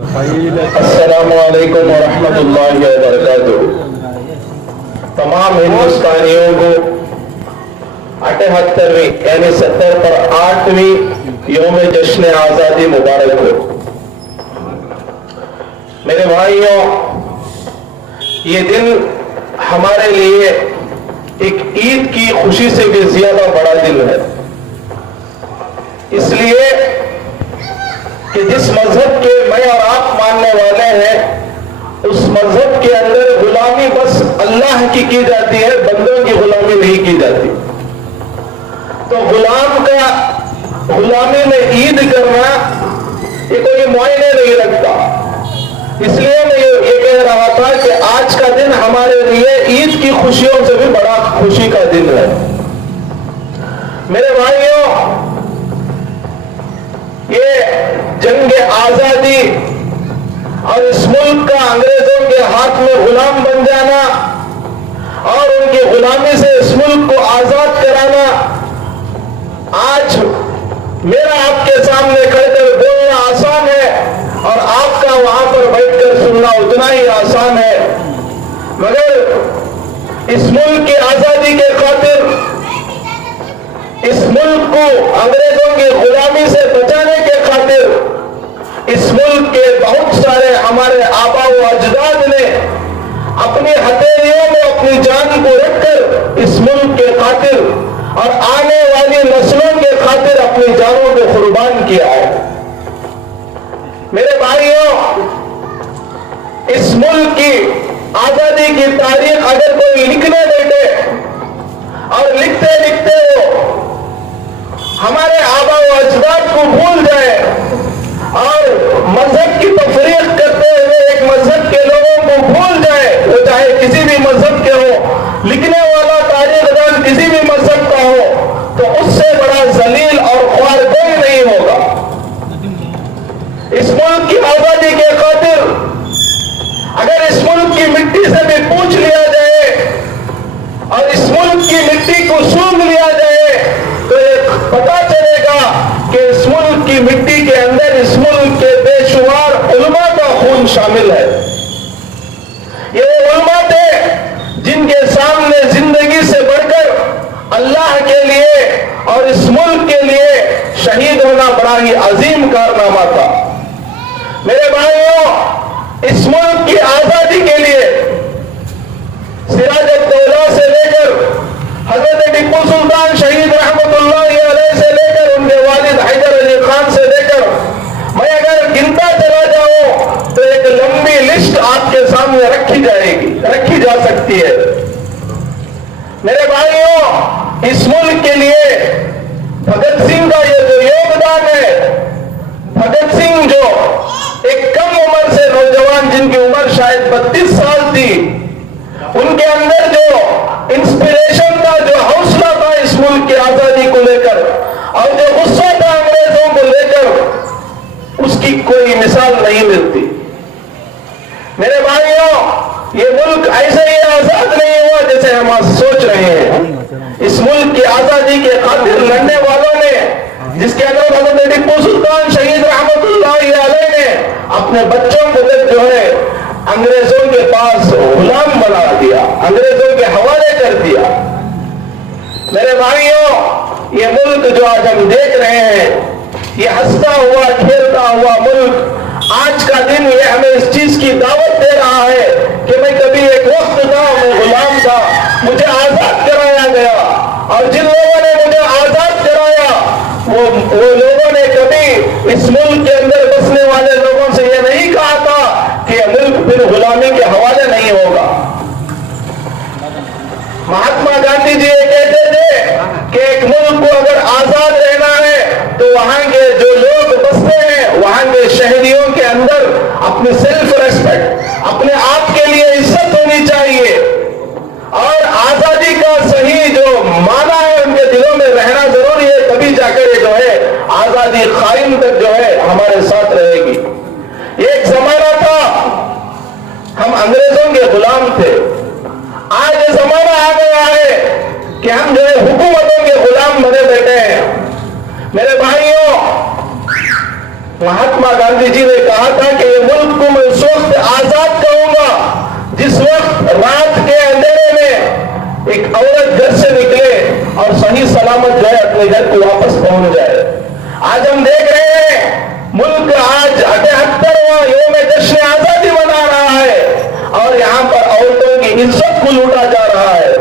السلام علیکم ورحمۃ اللہ وبرکاتہ۔ تمام ہندوستانیوں کو 78ویں یعنی 70 پر 8ویں یوم جشن آزادی مبارک ہو۔ میرے بھائیوں، یہ دن ہمارے لیے ایک عید کی خوشی سے بھی زیادہ بڑا دن ہے، اس لیے کہ جس مذہب کے میں اور آپ ماننے والے ہیں، اس مذہب کے اندر غلامی بس اللہ کی جاتی ہے، بندوں کی غلامی نہیں کی جاتی۔ تو غلام کا غلامی میں عید کرنا یہ کوئی معائنے نہیں رکھتا۔ اس لیے میں یہ کہہ رہا تھا کہ آج کا دن ہمارے لیے عید کی خوشیوں سے بھی بڑا خوشی کا دن ہے۔ میرے بھائیوں، یہ جنگ آزادی اور اس ملک کا انگریزوں کے ہاتھ میں غلام بن جانا اور ان کی غلامی سے اس ملک کو آزاد کرانا، آج میرا آپ کے سامنے کھڑے کر بولنا آسان ہے اور آپ کا وہاں پر بیٹھ کر سننا اتنا ہی آسان ہے، مگر اس ملک کی آزادی کے خاطر، اس ملک کو انگریزوں کی غلامی سے بچانے کے خاطر، اس ملک کے بہت سارے ہمارے آبا و اجداد نے اپنی ہتھیلیوں میں اپنی جان کو رکھ کر اس ملک کے خاطر اور آنے والی نسلوں کے خاطر اپنی جانوں کو قربان کیا ہے۔ میرے بھائیوں، اس ملک کی آزادی کی تاریخ اگر کوئی لکھنے بیٹھے اور لکھتے لکھتے وہ ہمارے آبا و اجداد کو بھول جائے اور مذہب کی تفریق کرتے ہوئے ایک مذہب کے لوگوں کو بھول جائے، وہ چاہے کسی بھی مذہب کے ہو، لکھنے والا تاریخ دان کسی بھی مذہب کا ہو، تو اس سے بڑا ذلیل اور خوار کوئی نہیں ہوگا۔ اس ملک کی آزادی کے خاطر اگر اس ملک کی مٹی سے بھی پوچھ لیا جائے اور اس ملک کی مٹی کو سونگھ لیا جائے تو یہ پتا چلے گا کہ اس ملک کی مٹی کے اندر اس ملک کے بے شمار علماء کا خون شامل ہے۔ یہ وہ علماء تھے جن کے سامنے زندگی سے بڑھ کر اللہ کے لیے اور اس ملک کے لیے شہید ہونا بڑا ہی عظیم کارنامہ تھا۔ میرے بھائیوں، اس ملک کی آزادی کے لیے سراج الدولہ سے لے کر حضرت ٹیپو سلطان شہید رحمت اللہ علیہ سے لے کر ان کے والد حیدر علی خان سے لے کر میں اگر گنتا چلا جاؤں تو ایک لمبی لسٹ آپ کے سامنے رکھی جا سکتی ہے۔ میرے بھائیوں، اس ملک کے لیے بھگت سنگھ کا یہ جو یوگدان ہے، بھگت سنگھ جو ایک کم عمر سے نوجوان جن کی عمر شاید 32 سال تھی، ان کے اندر جو انسپریشن تھا، جو حوصلہ تھا اس ملک کی آزادی کو لے کر اور جو غصہ تھا انگریزوں کو لے کر، اس کی کوئی مثال نہیں ملتی۔ میرے بھائیوں، یہ ملک ایسے ہی آزاد نہیں ہوا جیسے ہم آج سوچ رہے ہیں۔ اس ملک کی آزادی کے خاطر لڑنے والوں نے، جس کے اندر حضرت ٹیپو سلطان شہید رحمت اللہ علیہ نے اپنے بچوں کو جو ہے انگریزوں کے پاس غلام بنا دیا، انگریزوں کے حوالے کر دیا۔ میرے بھائیوں، یہ ملک جو آج ہم دیکھ رہے ہیں، یہ ہنستا ہوا کھیلتا ہوا ملک، آج کا دن یہ ہمیں اس چیز کی دعوت دے رہا ہے کہ میں کبھی ایک وقت تھا، میں غلام تھا، مجھے آزاد کرایا گیا، اور جن لوگوں نے مجھے آزاد کرایا وہ لوگوں نے کبھی اس ملک کے اندر بسنے والے لوگوں سے یہ نہیں کہا تھا کہ یہ ملک پھر غلامی کے حوالے نہیں ہوگا۔ مہاتما گاندھی جی یہ کہتے تھے کہ ایک ملک کو اگر آزاد رہنا ہے تو وہاں کے جو لوگ بستے ہیں، وہاں کے شہریوں کے اندر اپنی سیلف ریسپیکٹ، اپنے آپ کے لیے عزت ہونی چاہیے، اور آزادی کا صحیح جو معنی ہے ان کے دلوں میں رہنا ضروری ہے، تبھی جا کر یہ جو ہے آزادی قائم تک جو ہے ہمارے ساتھ رہے گی۔ ایک زمانہ تھا ہم انگریزوں کے غلام تھے، آج یہ زمانہ آ گیا ہے کہ ہم جو ہے حکومتوں کے غلام بنے بیٹھے ہیں۔ میرے بھائیوں، مہاتما گاندھی جی نے کہا تھا کہ یہ ملک अपने घर को वापस पहुंच जाए। आज हम देख रहे हैं मुल्क आज 78वां यौम जश्न आजादी मना रहा है और यहाँ पर औरतों की इज्जत को लूटा जा रहा है।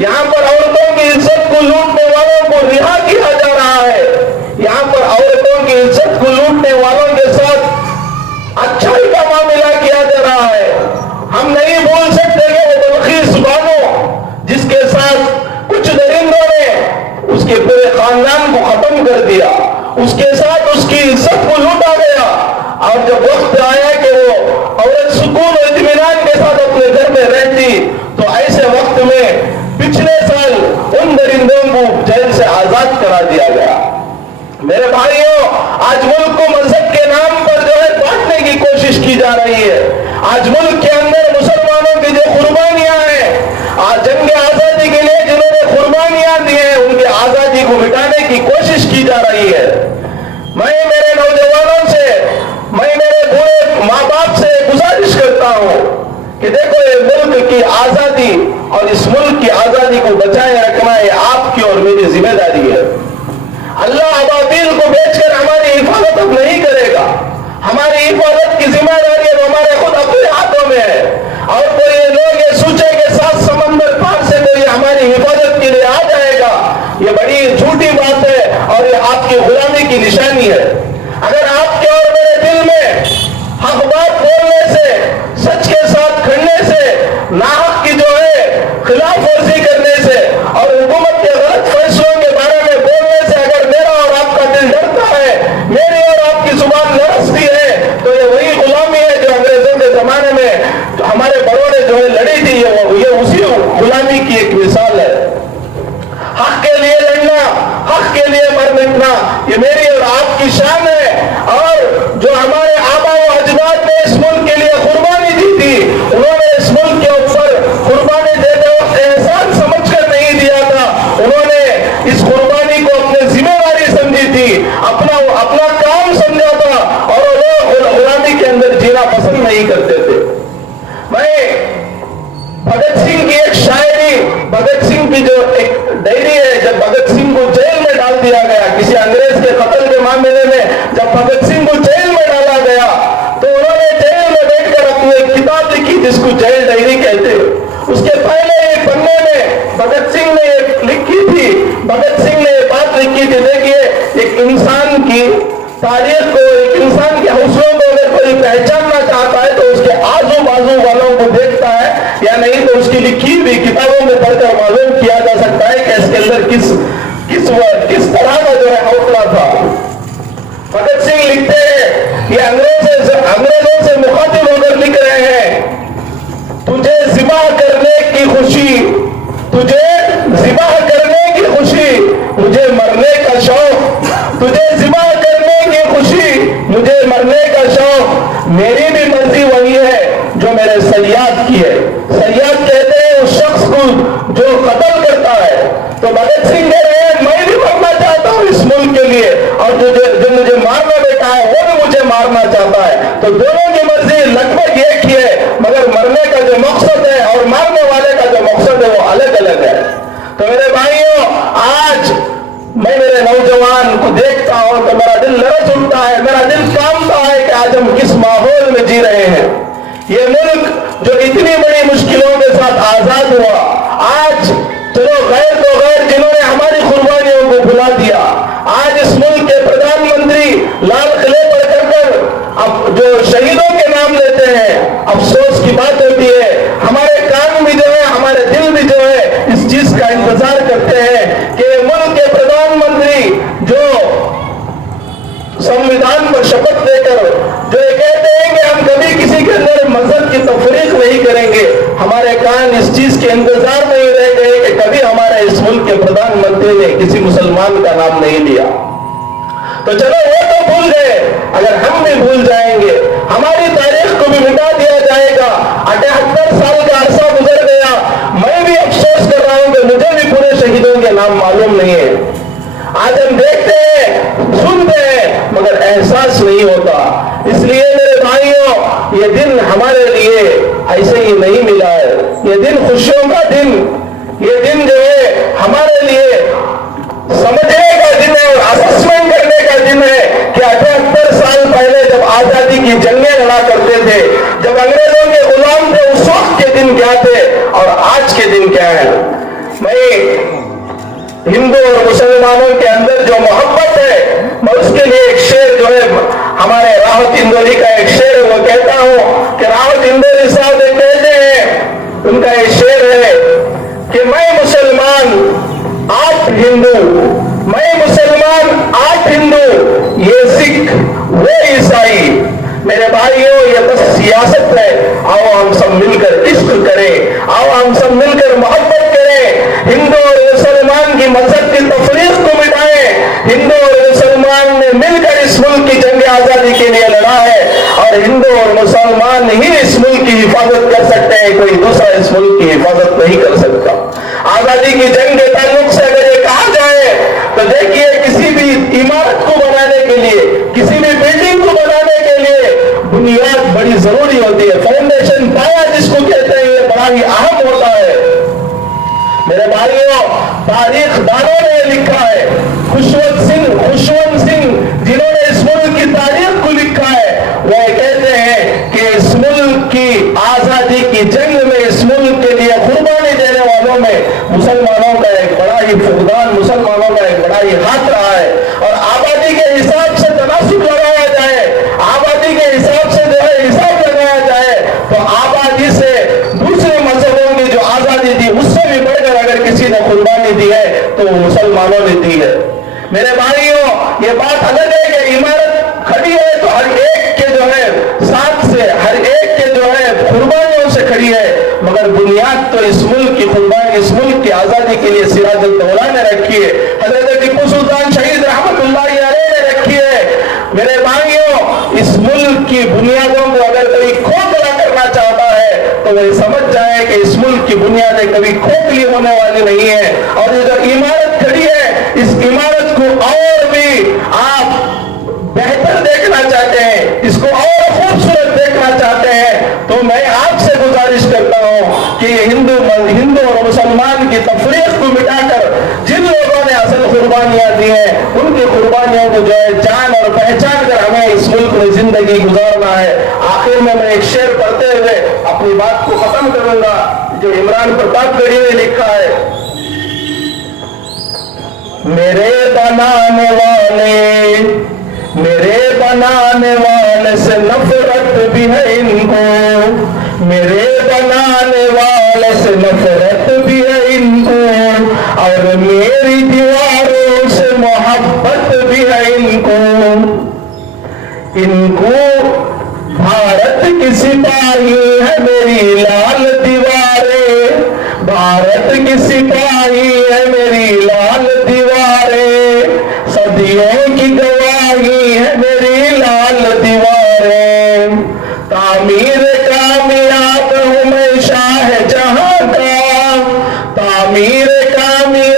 यहाँ पर औरतों की इज्जत को लूटने वालों को रिहा किया जा रहा है। यहाँ पर औरतों की इज्जत को लूटने वालों के साथ अच्छाई का मामला किया जा रहा है। हम नहीं बोल सकते कि वो बलखीस बानो जिसके साथ कुछ दरिंदों ने उसके पूरे खानदान को खत्म कर दिया, उसके साथ उसकी इज्जत को लूटा गया, और जब वक्त आया कि वो औरत सुकून और इत्मीनान के साथ अपने घर में रहती, तो ऐसे वक्त में पिछले साल उन दरिंदों को जेल से आजाद करा दिया गया। मेरे भाइयों, आज मुल्क को मजहब के नाम पर जो है बांटने की कोशिश की जा रही है। आज मुल्क के अंदर मुसलमानों की जो कुर्बानियां हैं, आज जंग आजादी के लिए जिन्होंने कुर्बानियां दी हैं, उनकी आजादी को मिटाने की कोशिश की जा रही है। मैं मेरे नौजवानों से, मैं मेरे बूढ़े माँ बाप से गुजारिश करता हूँ कि देखो, ये मुल्क की आजादी और इस मुल्क की आजादी को बचाए रखना ये आपकी और मेरी जिम्मेदारी है। अल्लाह अबातील को बेचकर हमारी हिफाजत अब नहीं करेगा। हमारी हिफाजत की जिम्मेदारी अब हमारे खुद अपने हाथों में है। और कोई लोग ये सोचे कि 7 समंदर पार से कोई हमारी हिफाजत के लिए आ जाएगा, ये बड़ी झूठी बात है और ये आपकी गुलामी की निशानी है। अगर आपके और मेरे दिल में हक बात बोलने से, सच के साथ खड़ने से, नाहक की जो है खिलाफ वर्जी करने से और हुकूमत के गलत फैसलों के बारे में बोलने से अगर मेरा और आपका दिल डरता है, मेरी और आपकी जुबान लरसती है, तो ये वही गुलामी है जो अंग्रेजों के जमाने में जो हमारे बड़ों ने जो है लड़ी थी, ये उसी गुलामी की एक मिसाल है। हक के लिए लड़ना, हक के लिए मर मिटना, ये मेरी और आपकी शान है। और जो हमारे आबा व अजदाद ने इस मुल्क के लिए कुर्बानी दी थी, उन्होंने इस मुल्क के ऊपर कुर्बानी देते वक्त एहसान समझकर नहीं दिया था, उन्होंने इस कुर्बानी को अपनी जिम्मेदारी समझी थी, अपना काम समझा था, और वो गुलामी के अंदर जीना पसंद नहीं करते थे। मैं भगत सिंह की एक शायरी, भगत सिंह की जो एक डायरी है, जब भगत सिंह को जेल में डाल दिया गया किसी अंग्रेज के कत्ल के मामले में, जब भगत सिंह को जेल में डाला गया, तो उन्होंने जेल में बैठकर अपनी एक किताब लिखी जिसको जेल डायरी कहते हैं। उसके पहले एक पन्ने में भगत सिंह ने लिखी थी, भगत सिंह ने एक बात लिखी थी, देखिए, एक इंसान की तारीख को, एक इंसान के हौसलों को अगर कोई पहचानना चाहता है तो उसके आजू बाजू वालों को देखता है, या नहीं तो उसकी लिखी हुई किताबों में पढ़कर मालूम किया जा सकता है कि इसके अंदर किस तरह का जो है हौसला था। भगत सिंह लिखते हैं, ये अंग्रेजों से मुखातिब होकर लिख रहे हैं, तुझे ज़िबा करने की खुशी, तुझे ज़िबा करने की खुशी, मुझे मरने का शौक, तुझे ज़िबा करने की खुशी, मुझे मरने का शौक, मेरी भी मर्जी वही है जो मेरे सैयाद की है। सैयाद कहते हैं उस शख्स को जो कत्ल करता है। तो भगत सिंह कह रहे हैं, मैं भी मरना चाहता हूँ इस मुल्क के लिए, और जो मुझे मारना बैठा है वो भी मुझे मारना चाहता है। तो दोनों की मर्जी लगभग एक ही है, मगर मरने का जो मकसद है और मारने वाले का जो मकसद है वो अलग अलग है। तो मेरे भाइयों, आज मैं मेरे नौजवान को देखता हूं तो मेरा दिल लरज उठता है, मेरा दिल कांपता है कि आज हम किस माहौल में जी रहे हैं। ये मुल्क जो इतनी बड़ी मुश्किलों के साथ आजाद हुआ, आज चलो गैर तो गैर जिन्होंने हमारी कुर्बानियों को भुला दिया, आज इस मुल्क के प्रधानमंत्री लाल किले पर कर अब जो शहीदों के नाम लेते हैं, अफसोस की बात होती है, हमारे कान भी जो है, हमारे दिल भी जो है इस चीज का इंतजार करते हैं कि मुल्क के प्रधानमंत्री जो संविधान पर शपथ लेकर जो ये कहते हैं कि हम कभी किसी के अंदर मजहब की तफरीक नहीं करेंगे, हमारे कान इस चीज के इंतजार में ही रह गए कि कभी हमारे इस मुल्क के प्रधानमंत्री ने किसी मुसलमान का नाम नहीं लिया। तो चलो वो तो भूल गए, अगर हम भी भूल जाएंगे, हमारी तारीख को भी मिटा दिया जाएगा। 78 साल का अरसा गुजर गया, मैं भी अफसोस कर रहा हूं कि मुझे भी पूरे शहीदों के नाम मालूम नहीं है। आज हम देखते हैं, सुनते हैं, मगर एहसास नहीं होता। इसलिए मेरे भाइयों, ये दिन हमारे लिए ऐसे ही नहीं मिला है। ये दिन खुशियों का दिन, ये दिन जो है हमारे लिए समझने का दिन है और असेसमेंट करने का दिन है कि 78 साल पहले जब आजादी की जंगें लड़ा करते थे, जब अंग्रेजों के गुलाम थे, उस वक्त के दिन क्या थे और आज के दिन क्या है। मैं हिंदू और मुसलमानों के अंदर जो मोहब्बत है, मैं उसके लिए एक शेर जो है हमारे राहत इंदौरी का एक शेर है, वो कहता हूं कि राहत इंदौरी साहब कहते हैं, उनका एक शेर है कि मैं मुसलमान आप हिंदू, मैं मुसलमान आप हिंदू, ये सिख वो ईसाई। मेरे भाइयों, ये बस सियासत है। आओ हम सब मिलकर इश्क करें, आओ हम सब मिलकर मोहब्बत करें, हिंदू और मुसलमान की मजहब की तफरीक को मिटाएं। हिंदू और मुसलमान ने मिलकर इस मुल्क की जंग आजादी के लिए लड़ा है और हिंदू और मुसलमान ही इस मुल्क की हिफाजत कर सकते हैं, कोई दूसरा इस मुल्क की हिफाजत नहीं कर सकता। आजादी की जंग के ताल्लुक से अगर ये कहा जाए तो देखिए, किसी भी इमारत को बनाने के लिए, किसी भी बिल्डिंग को बनाने के लिए बुनियाद बड़ी जरूरी होती है। फाउंडेशन पाया जिसको कहते हैं, ये बड़ा ही अहम होता है। मेरे भाइयों, तारीख दानों ने लिखा है, खुशवंत सिंह जिन्होंने इस मुल्क की तारीख को लिखा है, वह कहते हैं कि इस मुल्क की आजादी की जंग में इस मुल्क के लिए कुर्बानी देने वालों में मुसलमानों का एक बड़ा ही फुकदान, मुसलमानों का एक बड़ा ही हाथ रहा है। और आबादी के हिसाब से तनासुब लगाया जाए, आबादी के हिसाब से जो है हिसाब लगाया जाए, तो आबादी से दूसरे मजहबों की जो आजादी थी उससे भी बढ़कर अगर किसी ने कुर्बानी दी है तो मुसलमानों ने दी है। मेरे भाइयों, ये बात अलग है कि इमारत खड़ी है तो हर एक के जो है साथ से, हर एक के जो है कुर्बानियों से खड़ी है, मगर बुनियाद तो इस मुल्क की कुर्बानी, इस मुल्क की आजादी के लिए सिराजुल दौला ने रखी है, हजरत टिप्पू सुल्तान शहीद रहमतुल्लाह अलैह ने रखी है। मेरे भाइयों, इस मुल्क की बुनियादों को अगर कोई खोखला करना चाहता है तो वह समझ जाए कि इस मुल्क की बुनियादें कभी खोखली होने वाली नहीं है। और ये जो इमारत खड़ी है, इस इमारत को और भी आप बेहतर देखना चाहते हैं, इसको और खूबसूरत देखना चाहते हैं, तो मैं आपसे गुजारिश करता हूं कि ये हिंदू और मुसलमान की तफरीक को मिटाकर जिन लोगों ने असल कुर्बानियां दी हैं, उनकी कुर्बानियों को जो है जान और पहचान कर हमें इस मुल्क में जिंदगी गुजारना है। आखिर में मैं एक शेर पढ़ते हुए अपनी बात को खत्म करूंगा, जो इमरान प्रतापगढ़ी ने लिखा है। मेरे बनाने वाले से नफरत भी है इनको, मेरे बनाने वाले से नफरत भी है इनको, और मेरी दीवारों से मोहब्बत भी है इनको। इनको भारत की सिपाही है मेरी लाल दीवारें, भारत की सिपाही है मेरी लाल दीवारें, सदियों की गवाही है मेरी लाल दीवारें। तामीर कामयाब हूँ मैं शाहजहां का, तामीर कामयाब